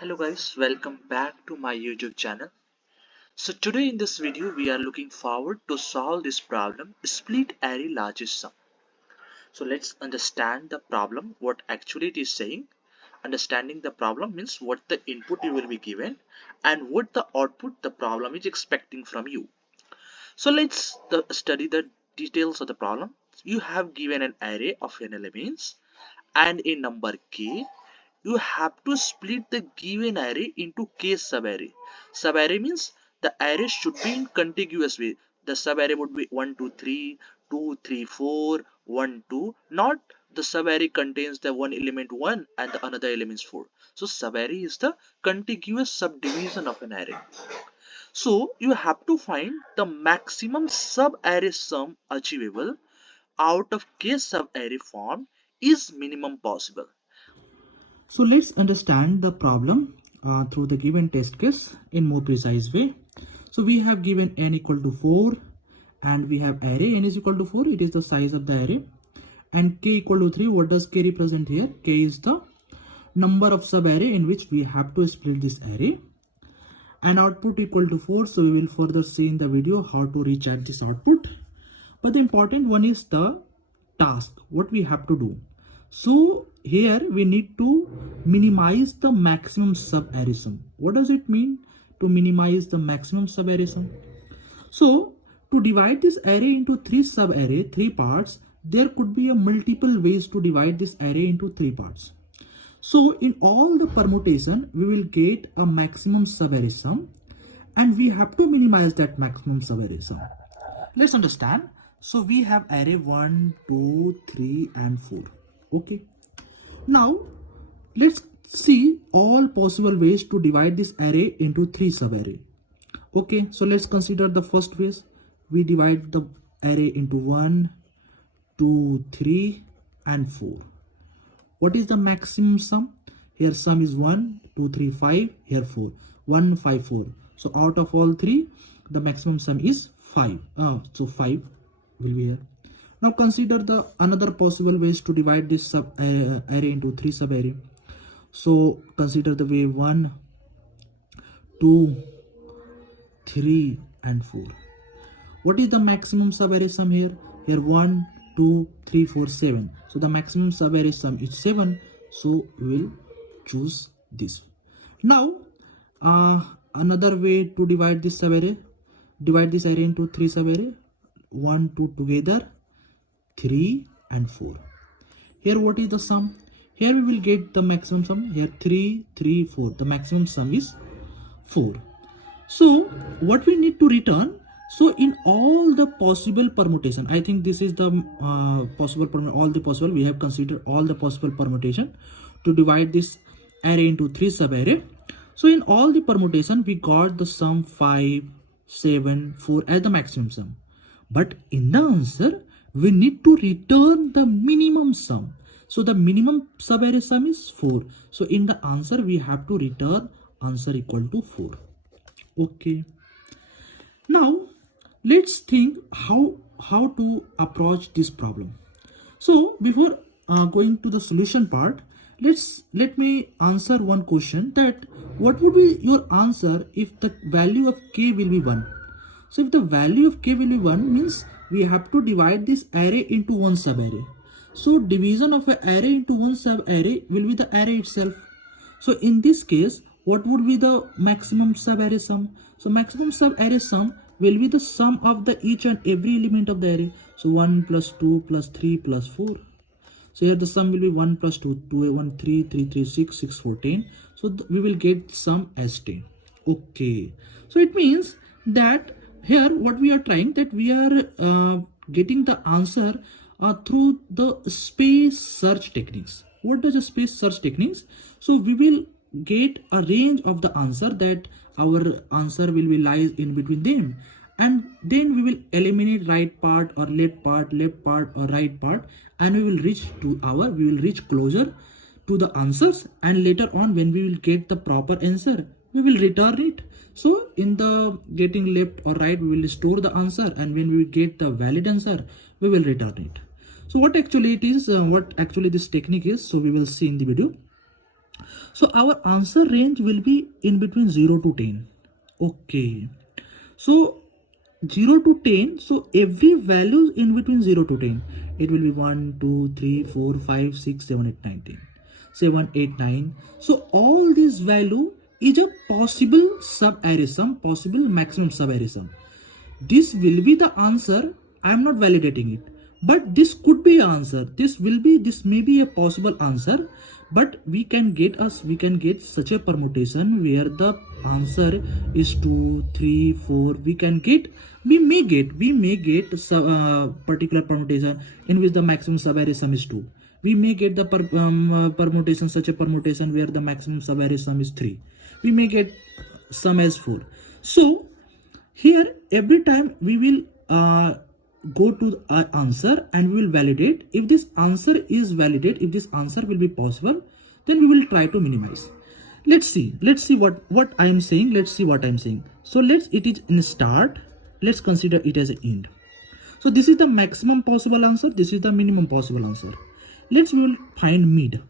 Hello guys, welcome back to my YouTube channel. So today in this video we are looking forward to solve this problem, split array largest sum. So let's understand the problem, what actually it is saying. Understanding the problem means what the input you will be given and what the output the problem is expecting from you. So let's study the details of the problem. You have given an array of n elements and a number k. You have to split the given array into k subarray. Subarray means the array should be in contiguous way. The subarray would be 1, 2, 3, 2, 3, 4, 1, 2. Not the subarray contains the one element 1 and the another element 4. So subarray is the contiguous subdivision of an array. So you have to find the maximum subarray sum achievable out of k subarray form is minimum possible. So let's understand the problem through the given test case in more precise way. So we have given n equal to 4 and we have array n is equal to 4. It is the size of the array. And k equal to 3. What does k represent here? K is the number of subarray in which we have to split this array. And output equal to 4. So we will further see in the video how to reach at this output. But the important one is the task, what we have to do. So here we need to minimize the maximum subarray sum. What does it mean to minimize the maximum subarray sum? So to divide this array into three parts, there could be a multiple ways to divide this array into 3 parts. So in all the permutation, we will get a maximum subarray sum and we have to minimize that maximum subarray sum. Let's understand. So we have array 1, 2, 3 and 4. Okay. Now let's see all possible ways to divide this array into 3 subarray. Okay, so let's consider the first ways. We divide the array into 1, 2, 3 and 4. What is the maximum sum? Here sum is 1, 2, 3, 5. Here 4. 1, 5, 4. So out of all 3, the maximum sum is 5. So 5 will be here. Now consider the another possible ways to divide this array into 3 subarray. So consider the way 1, 2, 3 and 4. What is the maximum subarray sum here? Here 1, 2, 3, 4, 7. So the maximum subarray sum is 7. So we will choose this. Now another way to divide this array into 3 subarray. 1, 2 together, 3 and 4. Here what is the sum? Here we will get the maximum sum. Here 3, 3, 4. The maximum sum is 4. So what we need to return? So in all the possible permutation, I think this is the we have considered all the possible permutation to divide this array into 3 subarray. So in all the permutation, we got the sum 5, 7, 4 as the maximum sum. But in the answer, we need to return the minimum sum. So the minimum subarray sum is 4. So in the answer, we have to return answer equal to 4. Okay. Now, let's think how to approach this problem. So before going to the solution part, let me answer one question, that what would be your answer if the value of k will be 1? So if the value of k will be 1 means we have to divide this array into one subarray. So division of an array into one subarray will be the array itself. So in this case, what would be the maximum subarray sum? So maximum subarray sum will be the sum of the each and every element of the array. So 1 plus 2 plus 3 plus 4. So here the sum will be 1 plus 2, 2, 1, 3, 3, 3, 6, 6, 4, 10. So we will get sum as 10. Okay. So it means that here what we are trying, that we are getting the answer through the space search techniques. What does a space search techniques? So we will get a range of the answer, that our answer will be lies in between them, and then we will eliminate right part or left part or right part, and we will reach closer to the answers, and later on when we will get the proper answer, we will return it. So in the getting left or right, we will store the answer, and when we get the valid answer, we will return it. So what actually it is, what actually this technique is, so we will see in the video. So our answer range will be in between 0 to 10. Okay. So 0 to 10, so every value in between 0 to 10, it will be 1 2 3 4 5 6 7 8 9 10, 7 8 9. So all this value is a possible sub array sum, possible maximum sub array sum. This will be the answer. I am not validating it, but this could be answer. This may be a possible answer, but we can get such a permutation where the answer is 2 3 4. We may get particular permutation in which the maximum subarray sum is 2. We may get the permutation, such a permutation where the maximum subarray sum is 3. We may get sum as 4. So here every time we will go to our answer and we will validate. If this answer is validate, if this answer will be possible, then we will try to minimize. Let's see what I am saying. Let's see what I am saying. So it is in start. Let's consider it as an end. So this is the maximum possible answer, this is the minimum possible answer. We will find mid.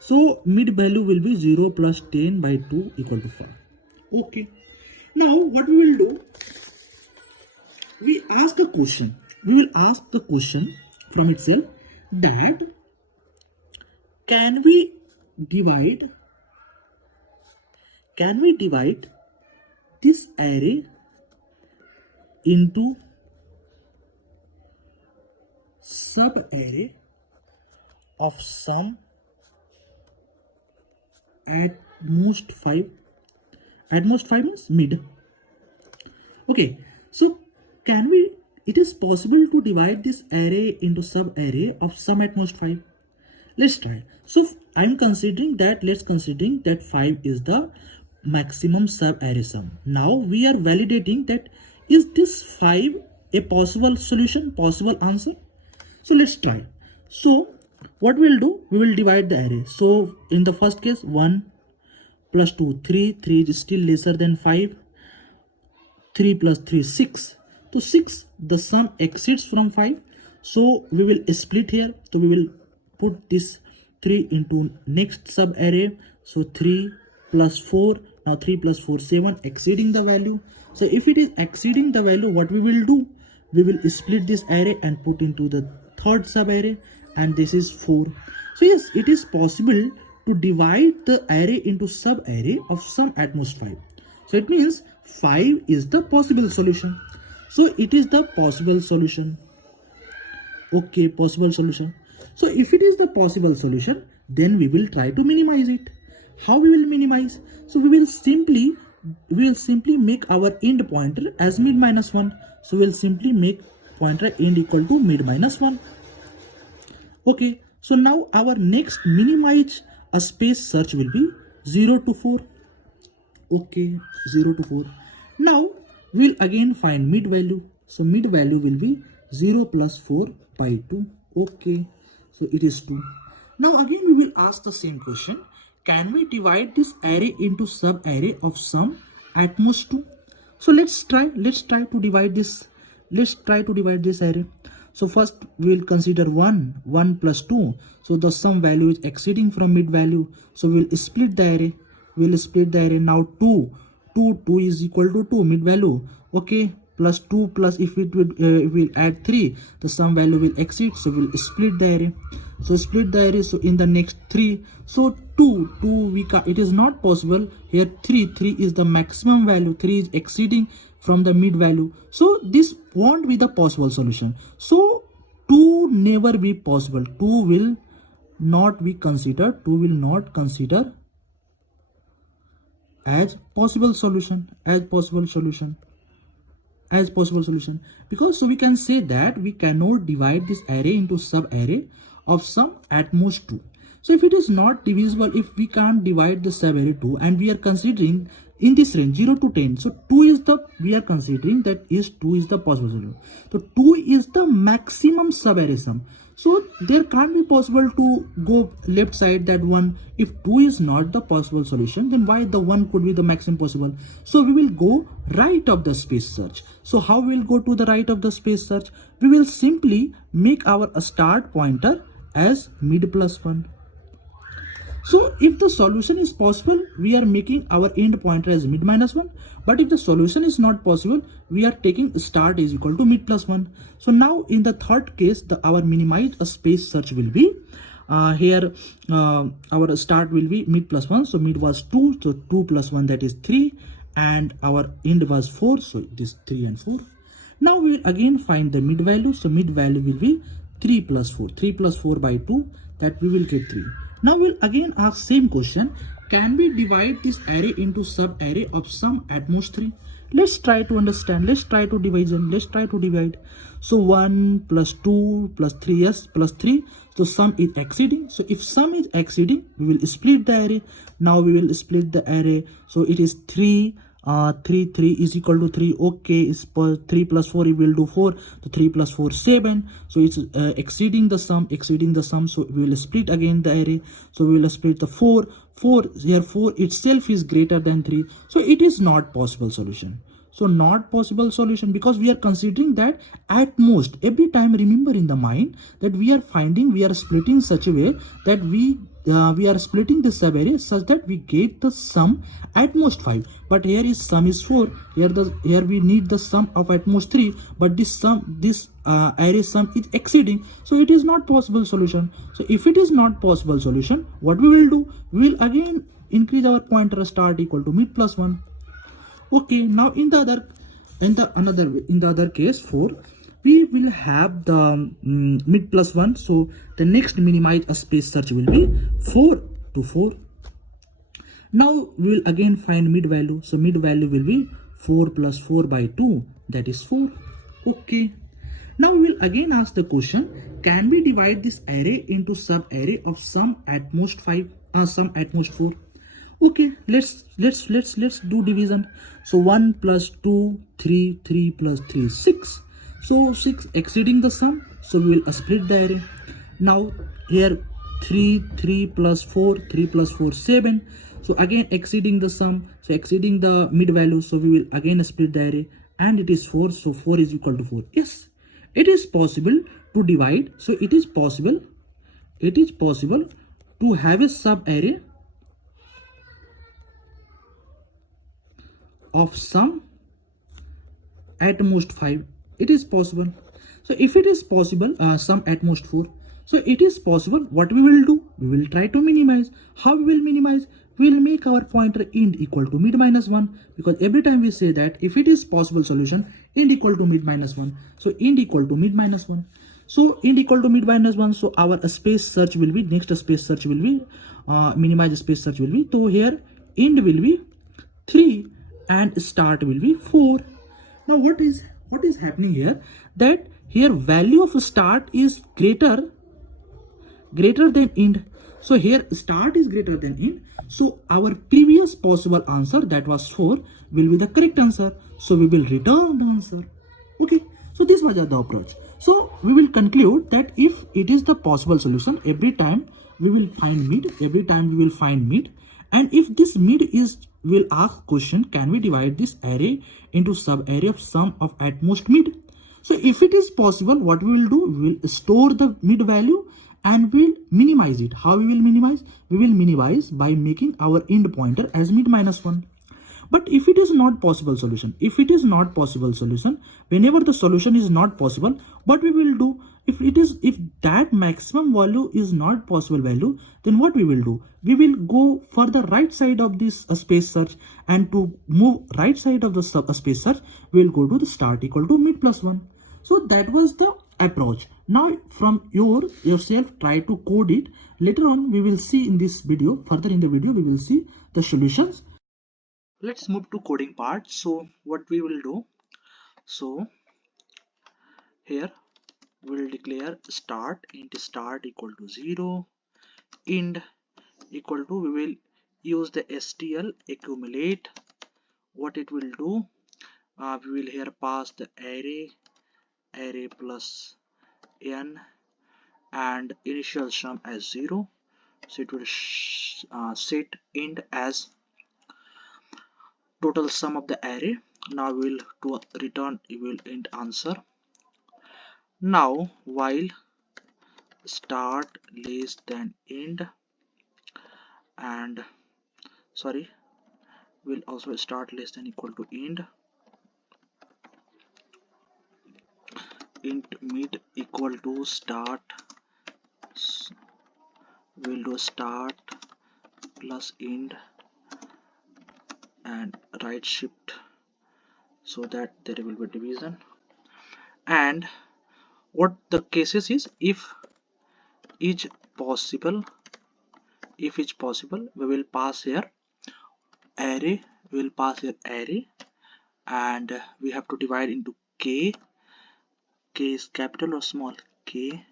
So mid value will be 0 plus 10 by 2 equal to 5. Okay. Now what we will do, we ask a question. We will ask the question from itself that can we divide this array into sub array of sum at most 5. At most 5 means mid. Okay, so it is possible to divide this array into sub array of sum at most 5. Let's try. So I'm considering that, let's considering that 5 is the maximum sub array sum. Now we are validating that is this 5 a possible solution, possible answer. So let's try. So what we'll do, we will divide the array. So in the first case, 1 plus 2 3 is still lesser than 5. 3 plus 3 6. So 6, the sum exceeds from 5. So we will split here. So we will put this 3 into next sub array. So 3 plus 4. Now 3 plus 4 7, exceeding the value. So if it is exceeding the value, what we will do, we will split this array and put into the third sub array, and this is 4. So yes, it is possible to divide the array into sub array of sum at most 5. So it means 5 is the possible solution. So it is the possible solution. Okay, possible solution. So if it is the possible solution, then we will try to minimize it. How we will minimize? So we will simply make our end pointer as mid minus 1. So we will simply make pointer end equal to mid minus 1. Okay, so now our next minimize a space search will be 0 to 4. Okay, 0 to 4. Now we will again find mid value. So mid value will be 0 plus 4 by 2. Okay, so it is 2. Now again we will ask the same question. Can we divide this array into sub array of sum at most 2? So let's try to divide this. Let's try to divide this array. So first we will consider 1 plus 2. So the sum value is exceeding from mid value. So we will split the array. Now 2 is equal to 2 mid value. Okay, plus 2 plus if we'll add 3, the sum value will exceed. So we'll split the array. So in the next 3, so 2 it is not possible here. 3 is the maximum value. 3 is exceeding from the mid value. So this won't be the possible solution. So 2 never be possible. 2 will not be considered. 2 will not consider as possible solution. Because so we can say that we cannot divide this array into sub array of sum at most 2. So if it is not divisible, if we can't divide the sub array 2, and we are considering in this range 0 to 10, so 2 is the, we are considering that is 2 is the possible solution. So 2 is the maximum sub array sum. So there can't be possible to go left side that 1. If 2 is not the possible solution, then why the 1 could be the maximum possible? So we will go right of the space search. So how we will go to the right of the space search? We will simply make our start pointer as mid plus 1. So if the solution is possible, we are making our end pointer as mid minus 1. But if the solution is not possible, we are taking start is equal to mid plus 1. So now in the third case, our minimized space search will be here our start will be mid plus 1. So mid was 2. So 2 plus 1, that is 3. And our end was 4. So it is 3 and 4. Now we will again find the mid value. So mid value will be 3 plus 4. 3 plus 4 by 2, that we will get 3. Now we'll again ask same question. Can we divide this array into sub array of sum at most 3? Let's try to understand. Let's try to divide. Let's try to divide. So 1 plus 2 plus 3, yes, plus 3. So sum is exceeding. So if sum is exceeding, we will split the array. Now we will split the array. So it is 3. 3 is equal to 3. Okay, it's 3 plus 4, it will do 4. So 3 plus 4, 7. So it's exceeding the sum. So we will split again the array. So we will split the 4 here. 4 itself is greater than 3. So it is not possible solution. So not possible solution, because we are considering that at most every time, remember in the mind that we are splitting such a way that we are splitting this sub array such that we get the sum at most 5. But here is sum is 4. Here we need the sum of at most 3. But this array sum is exceeding. So it is not possible solution. So if it is not possible solution, what we will do? We will again increase our pointer start equal to mid plus 1. Okay, now in the other case 4, we will have the mid plus 1. So the next minimized space search will be 4 to 4. Now we will again find mid value. So mid value will be 4 plus 4 by 2, that is 4. Okay. Now we will again ask the question, can we divide this array into sub array of sum at most 5, sum at most 4? Okay, let's do division. So 1 plus 2, 3, 3 plus 3, 6. So 6 exceeding the sum. So we will split the array. Now here 3 plus 4, 3 plus 4, 7. So again exceeding the sum. So exceeding the mid value. So we will again split the array. And it is 4. So 4 is equal to 4. Yes, it is possible to divide. So it is possible to have a sub array of sum at most 5. It is possible. So if it is possible, sum at most 4. So it is possible. What we will do? We will try to minimize. How we will minimize? We will make our pointer end equal to mid minus 1, because every time we say that if it is possible solution, end equal to mid minus 1. So end equal to mid minus 1. So end equal to mid minus 1. So our space search will be, next space search will be, minimize space search will be. So here end will be 3 and start will be 4. Now what is happening here? That here value of start is greater than end. So here start is greater than end. So our previous possible answer, that was 4, will be the correct answer. So we will return the answer. Okay, so this was the approach. So we will conclude that if it is the possible solution, every time we will find mid. And if this mid is, we'll ask question, can we divide this array into sub array of sum of at most mid? So if it is possible, what we will do? We will store the mid value and we'll minimize it. How we will minimize? We will minimize by making our end pointer as mid minus 1. But if it is not possible solution, whenever the solution is not possible, what we will do? If that maximum value is not possible value, then what we will do? We will go for the right side of this space search, and to move right side of the space search, we will go to the start equal to mid plus 1. So that was the approach. Now from yourself try to code it. Later on we will see in this video, further in the video we will see the solutions. Let's move to coding part. So what we will do? So here we'll declare start equal to 0, end equal to, we will use the stl accumulate. What it will do? We will here pass the array plus n and initial sum as 0. So it will set end as total sum of the array. Now we will to return, we will end answer. Now while start less than end, and sorry, will also start less than equal to int mid equal to start. We'll do start plus int and right shift so that there will be division. And what the cases is, if is possible, we will pass here array, and we have to divide into k is capital or small k,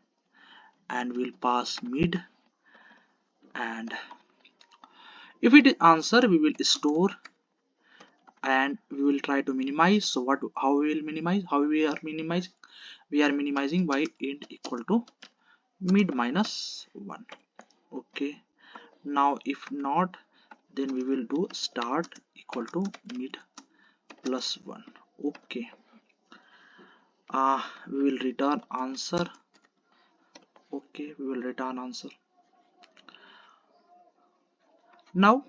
and we'll pass mid, and if it is answer we will store, and we will try to minimize. So how we will minimize, we are minimizing by int equal to mid minus 1. Okay, now if not, then we will do start equal to mid plus 1. Okay, we will return answer. Okay, we will return answer. Now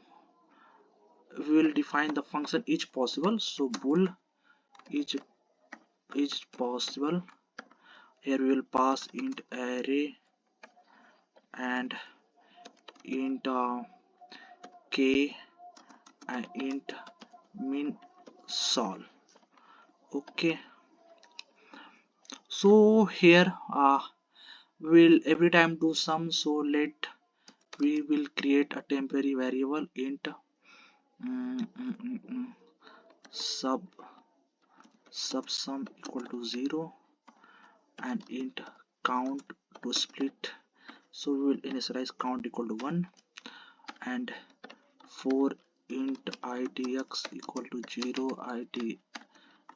we will define the function each possible. So bool each possible. Here we will pass int array and int k and int min sol. Okay, so here we'll every time do sum. So we will create a temporary variable int sub sum equal to 0 and int count to split. So we will initialize count equal to 1, and for int idx equal to 0,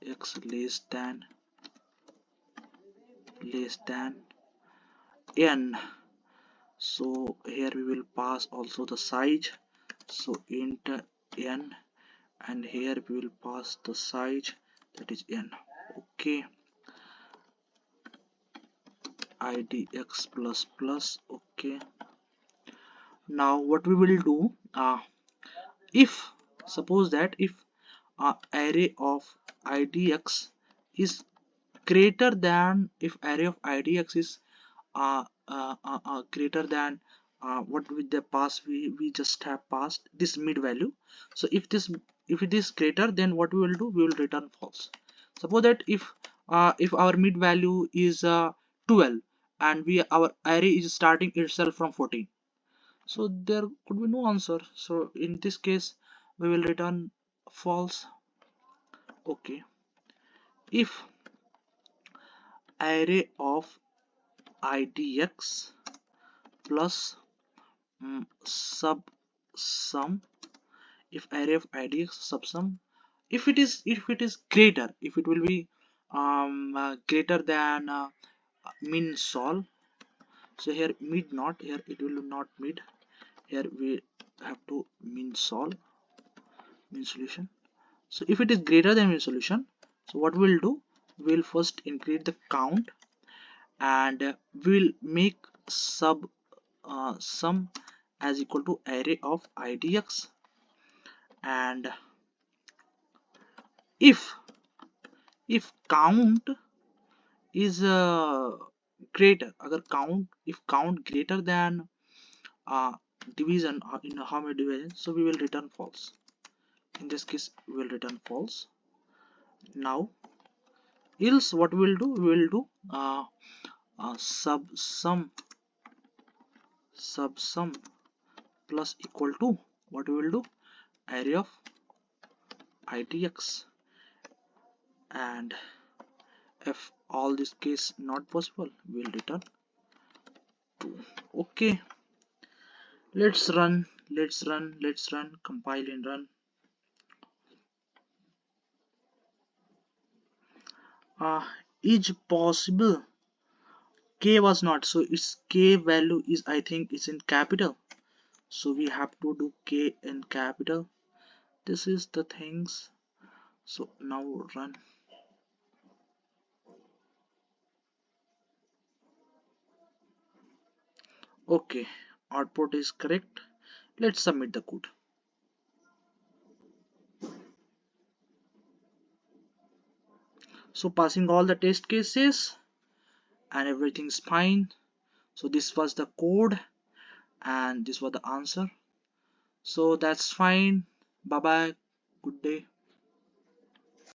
idx less than n. So here we will pass also the size. So int n, and here we will pass the size, that is n. Okay, idx plus plus. Okay, now what we will do, if suppose that if array of idx is greater than, if array of idx is greater than what with the pass we just have passed this mid value. So if it is greater, then what we will do, we will return false. Suppose that if our mid value is 12 and our array is starting itself from 14, so there could be no answer. So in this case we will return false. Okay, if array of idx plus sub sum, if array of idx sub sum, if it is greater, if it will be greater than min sol. So here mid not, here it will not mid, here we have to min sol, min solution. So if it is greater than min solution, so what we'll do, we'll first increase the count, and we'll make sub sum as equal to array of idx, and if count is greater, agar count, if count greater than division, in how many division, so we will return false. In this case we will return false. Now else what we will do, we will do sub sum plus equal to, what we will do, array of idx, and if all this case not possible, we will return 2. Okay, let's run, compile and run. Is possible, k was not, so its k value is, I think it's in capital, so we have to do k in capital. This is the things. So now run. Okay, output is correct. Let's submit the code. So passing all the test cases and everything's fine. So this was the code and this was the answer. So that's fine. Bye bye. Good day.